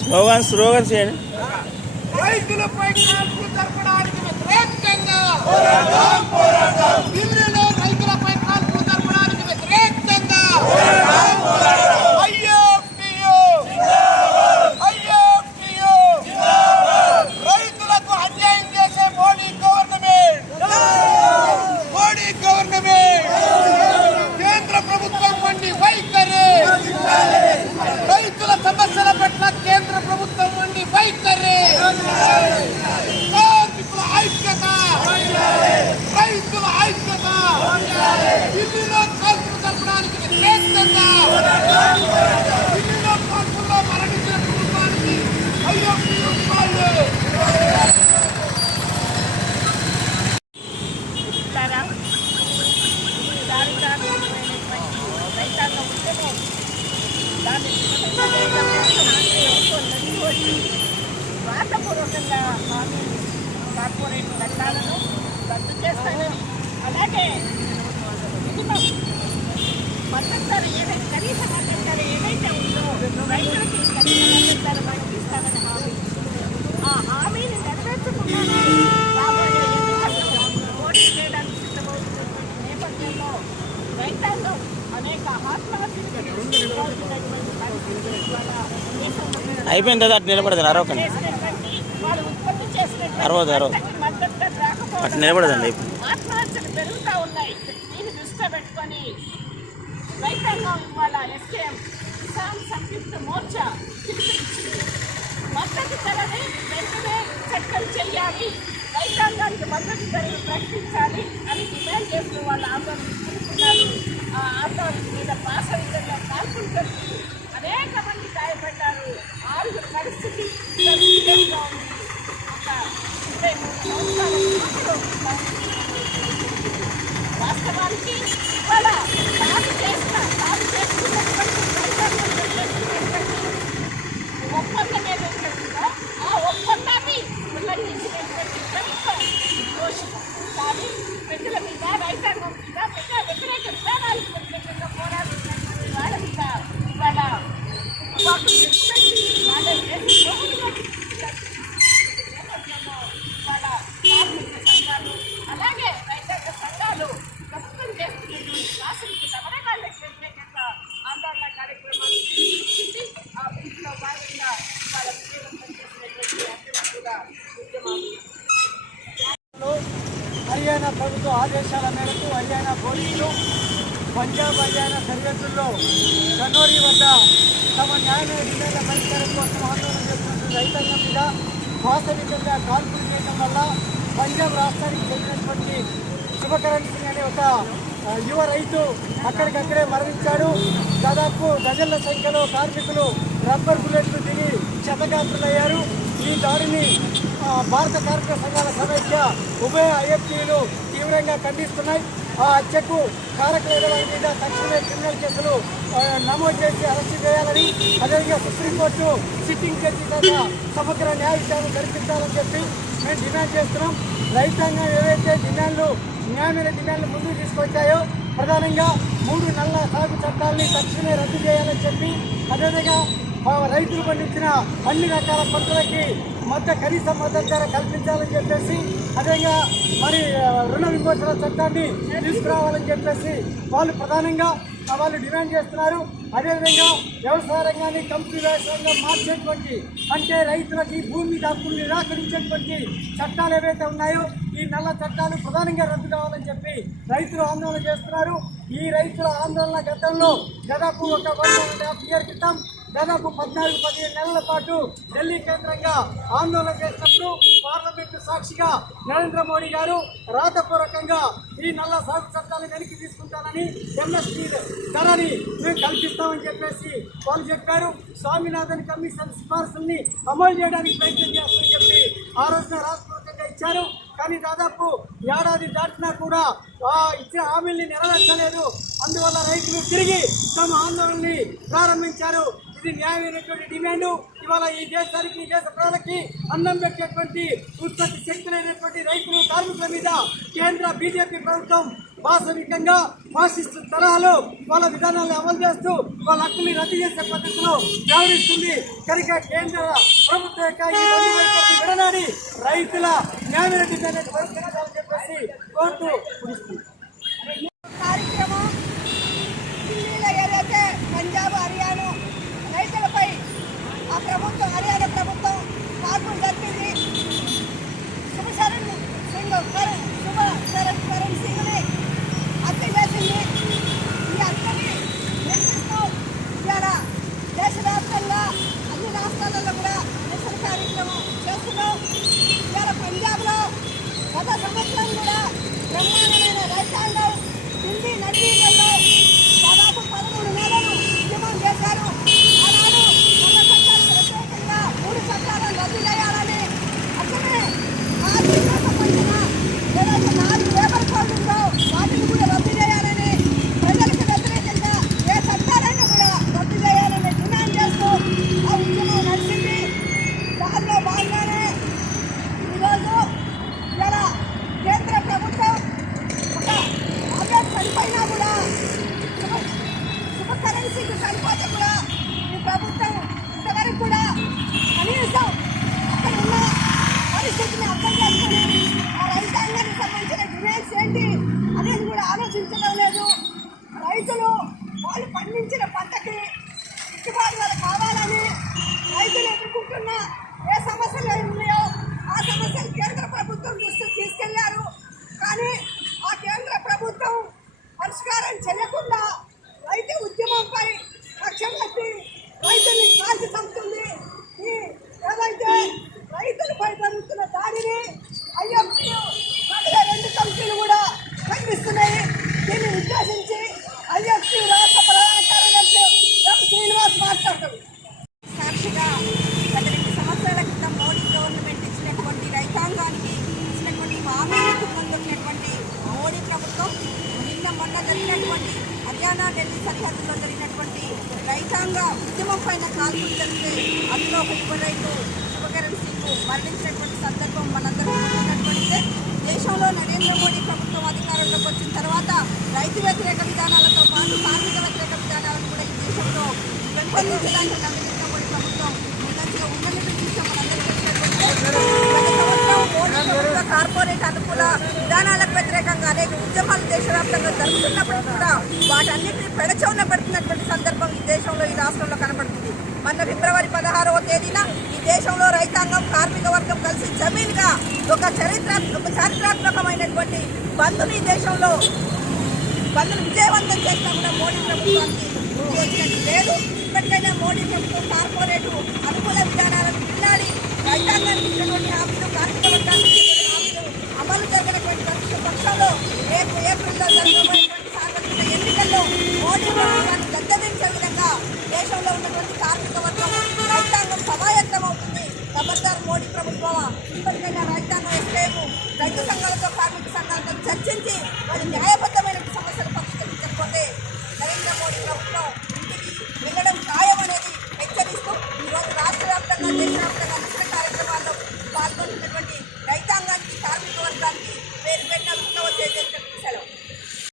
Slogan slogan చేయండి. రైతులపై కాల్పులు జరపడానికి వ్యతిరేకంగా కార్పొరేట్ చట్టాలను రద్దు చేస్తానని అలాగే మినిమం ఏదైతే కనీస మద్దతు ధర ఏదైతే ఉందో రైతులకి కనీస మనకి హామీ. ఆ హామీని నెరవేర్చకుండానే రాబోయే ఎన్నికల్లో పోటీ చేయడానికి సిద్ధమవుతున్నటువంటి నేపథ్యంలో రైతాంగం అనేక ఆత్మహత్యలు అయిపోయింది అటు నిలబడదు అరవకండి చేసినటువంటి వాళ్ళు ఉత్పత్తి చేసినటువంటి అరవదు, అరవదు. రాకపోవడం అటు నిలబడదండి ఆత్మహత్యలు పెరుగుతూ ఉన్నాయి. దీన్ని దృష్టిలో పెట్టుకొని రైతాంగం ఇవాళ ఎస్కేఎం? కిసాన్ సంయుక్త మోర్చా పిలుపునిచ్చింది. మద్దతు ధరని వెంటనే చట్టం చెయ్యాలి. రైతాంగానికి మద్దతు ధరలు ప్రకటించాలి అని డిమాండ్ చేస్తూ వాళ్ళ ఆందోళన తీసుకున్నారు ఆ ఆందోళన మీద భాష విధంగా కాల్పులు జరిగి అనేక మంది గాయపడ్డారు ఆరుగురు పరిస్థితి సీరియస్గా ఉంది ఒక ఇరవై మూడు సంవత్సరాల యువకుడు వాస్తవానికి ఇవాళ తాను చేసిన తాను చేసుకున్నటువంటి రైతాంగం చేసినటువంటి ఒప్పందం ఏదైతే ఉందో ఆ ఒప్పందాన్ని ఉల్లంఘించినటువంటి ప్రభుత్వం దోషం కానీ ప్రజల మీద రైతాంగం మీద ప్రజా వ్యతిరేక విధానాలకు వ్యతిరేకంగా పోరాడుతున్నటువంటి వాళ్ళ మీద ఇవాళ తుపాకులు ఎక్కుపెట్టి వాళ్ళని వేసి లోపలికి నేపథ్యంలో ఇవాళ కార్మిక సంఘాలు అలాగే రైతాంగ సంఘాలు ప్రభుత్వం చేస్తున్నటువంటి శాసనకు సమరకాలకు వ్యతిరేకంగా ఆందోళన కార్యక్రమాలు తీసుకొచ్చింది ఆ వీటిలో భాగంగా ఇవాళ విజయవంతం చేసినటువంటి అభ్యర్థులు కూడా ఉద్యమాలు హర్యానా ప్రభుత్వ ఆదేశాల మేరకు హర్యానా పోలీసులు పంజాబ్ హర్యానా సరిహద్దుల్లో కన్నోరి వద్ద తమ న్యాయమైన డిమాండ్ల పరిష్కారం కోసం ఆందోళన చేస్తున్న రైతాంగం మీద వాస్తవికంగా కాల్పులు చేయడం వల్ల పంజాబ్ రాష్ట్రానికి చెందినటువంటి శుభకరణ్ సింగ్ అనే ఒక యువ రైతు అక్కడికక్కడే మరణించాడు. దాదాపు డజన్ల సంఖ్యలో కార్మికులు రబ్బర్ బుల్లెట్లు తిని క్షతగాత్రులయ్యారు. ఈ దాడిని భారత కార్మిక సంఘాల సమైక్య ఉభయ ఐఎఫ్టీలు తీవ్రంగా ఖండిస్తున్నాయి. ఆ హత్యకు కారకులైన వారి మీద తక్షణమే క్రిమినల్ కేసులు నమోదు చేసి అరెస్టు చేయాలని అదేవిధంగా సుప్రీంకోర్టు సిట్టింగ్ జడ్జి చేత సమగ్ర న్యాయ విచారణ జరిపించాలని చెప్పి మేము డిమాండ్ చేస్తున్నాం. రైతాంగం ఏవైతే డిమాండ్లు న్యాయమైన డిమాండ్లు ముందుకు తీసుకొచ్చాయో ప్రధానంగా మూడు నెలల సాగు చట్టాలని తక్షణమే రద్దు చేయాలని చెప్పి అదేవిధంగా రైతులు పండించిన అన్ని రకాల పంటలకి మధ్య కనీస మద్దతు ధర కల్పించాలని చెప్పేసి అదేవిధంగా మరి రుణ విమోచన చట్టాన్ని తీసుకురావాలని చెప్పేసి వాళ్ళు ప్రధానంగా వాళ్ళు డిమాండ్ చేస్తున్నారు. అదేవిధంగా వ్యవసాయ రంగాన్ని కంపెనీ వ్యవసాయంగా మార్చేటువంటి అంటే రైతులకి భూమి హక్కులు నిరాకరించేటువంటి చట్టాలు ఏవైతే ఉన్నాయో ఈ నల్ల చట్టాలు ప్రధానంగా రద్దు కావాలని చెప్పి రైతులు ఆందోళన చేస్తున్నారు. ఈ రైతుల ఆందోళన గతంలో దాదాపు ఒక వన్ అండ్ హాఫ్ ఇయర్ క్రితం దాదాపు పద్నాలుగు పదిహేను నెలల పాటు ఢిల్లీ కేంద్రంగా ఆందోళన చేసినప్పుడు పార్లమెంటు సాక్షిగా నరేంద్ర మోడీ గారు రాతపూర్వకంగా ఈ నల్ల సాగు చట్టాలు వెనక్కి తీసుకుంటానని ఎంఎస్పీ ధరని మేము కల్పిస్తామని చెప్పేసి వాళ్ళు చెప్పారు. స్వామినాథన్ కమిషన్ సిఫార్సుల్ని అమలు చేయడానికి ప్రయత్నం చేస్తామని చెప్పి ఆ రోజున రాష్ట్రపూర్వకంగా ఇచ్చారు. కానీ దాదాపు ఏడాది దాటినా కూడా ఆ ఇచ్చిన హామీల్ని నెరవేర్చలేదు. అందువల్ల రైతులు తిరిగి తమ ఆందోళనని ప్రారంభించారు. ఇది న్యాయమైనటువంటి డిమాండ్. ఇవాళ ఈ దేశానికి ఈ దేశ ప్రజలకి అన్నం పెట్టేటువంటి ఉత్పత్తి శక్తులైనటువంటి రైతులు కార్మికుల మీద కేంద్ర బీజేపీ ప్రభుత్వం వాస్తవికంగా ఫాసిస్ట్ తరహాలో వాళ్ళ విధానాలను అమలు చేస్తూ వాళ్ళ హక్కుల్ని రద్దు చేసే పద్ధతిలో వ్యవహరిస్తుంది. కనుక కేంద్ర ప్రభుత్వం యొక్క విడనాడి రైతుల న్యాయ డిమాండ్ చెప్పేసి కోర్టు పిలుస్తుంది కార్యక్రమం ఢిల్లీలో ఏదైతే పంజాబ్ హర్యానా రైతులపై ఆ ప్రభుత్వం హర్యానా ప్రభుత్వం కాల్పులు జరిపింది. శుభశరణ్ సింగ్ కరణ్ శుభ శరణ్ కరణ్ సింగ్ని హత్య చేసింది ఈ హత్యని నిరసిస్తూ ఇవాళ దేశవ్యాప్తంగా అన్ని రాష్ట్రాలలో కూడా నిరసన కార్యక్రమం చేస్తున్నాం ఇవాళ పంజాబ్లో గత సంవత్సరం కూడా బ్రహ్మాండమైన రైతాంగం హిందీ నదీలలో దాదాపు పదమూడు నెలలు ఉద్యమం చేశారు ఆనాడు మన చట్టాలకు వ్యతిరేకంగా మూడు చట్టాలను రద్దు చేయాలని అట్లనే నాలుగు సంబంధించిన ఏదైతే నాలుగు లేబర్ కోడ్ ఉందో వాటిని కూడా రద్దు చేయాలని ప్రజలకు వ్యతిరేకంగా ఏ చట్టాలైనా కూడా రద్దు చేయాలని డిమాండ్ చేస్తూ ఆ ఉద్యమం నడిచింది దానిలో భాగంగానే ఈరోజు ఇలా కేంద్ర ప్రభుత్వం ఒక ఆబ్జెక్ట్ చనిపోయినా కూడా. శుభ కరెన్సీకి సరిపోతే కూడా ఈ ప్రభుత్వం ఇంతవరకు కూడా కనీసం అక్కడ ఉన్న పరిస్థితిని అర్థం చేసుకుని ఆ రైతాంగానికి సంబంధించిన డిమాండ్స్ ఏంటి అనేది కూడా ఆలోచించడం లేదు. రైతులు వాళ్ళు పండించిన పంటకి గిట్టుబాటు ధర కావాలని రైతులు ఎదుర్కొంటున్న ఏ సమస్యలు ఉన్నాయో ఆ సమస్యలు కేంద్ర ప్రభుత్వం దృష్టికి తీసుకెళ్ళారు. కానీ ఆ కేంద్ర ప్రభుత్వం పరిష్కారం చేయకుండా రైతు ఉద్యమంపై రైతు శుభకరణ్ సింగ్ మరణించినటువంటి సందర్భం మనందరూ గుర్తున్నటువంటిదే దేశంలో నరేంద్ర మోడీ ప్రభుత్వం అధికారంలోకి వచ్చిన తర్వాత రైతు వ్యతిరేక విధానాలతో పాటు కార్మిక వ్యతిరేక విధానాలను కూడా ఈ దేశంలో పెంపొందించడానికి నరేంద్ర మోడీ ప్రభుత్వం ముందంజలో ఉందని విషయం మనందరూ కార్పొరేట్ అనుకూల విధానాలకు వ్యతిరేకంగా అనేక ఉద్యమాలు దేశవ్యాప్తంగా జరుగుతున్నప్పుడు కూడా వాటన్నిటిని పెడచవన పెడుతున్నటువంటి సందర్భం ఈ దేశంలో ఈ రాష్ట్రంలో మన మొన్న ఫిబ్రవరి పదహారవ తేదీన ఈ దేశంలో రైతాంగం కార్మిక వర్గం కలిసి జమీన్గా ఒక చరిత్ర చారిత్రాత్మకమైనటువంటి బంధుని ఈ దేశంలో బంధును విజయవంతం చేస్తా కూడా మోడీ ప్రభుత్వానికి లేదు. ఇప్పటికైనా మోడీ ప్రభుత్వం కార్పొరేట్ అనుకూల విధానాలను వినాలి రైతాంగానికి ఇచ్చినటువంటి హామీలు కార్మిక వర్గానికి హామీలు అమలు జరిగిన నుంచి వాళ్ళు న్యాయబద్ధమైన సమస్యలు పరిష్కరించకపోతే నరేంద్ర మోడీ ప్రభుత్వం ఇంటికి వెళ్ళడం ఖాయం అనేది హెచ్చరిస్తూ ఈరోజు రాష్ట్ర వ్యాప్తంగా దేశ వ్యాప్తంగా వివిధ కార్యక్రమాల్లో పాల్గొంటున్నటువంటి రైతాంగానికి కార్మిక వర్గానికి పేరు పెట్టిన విప్లవ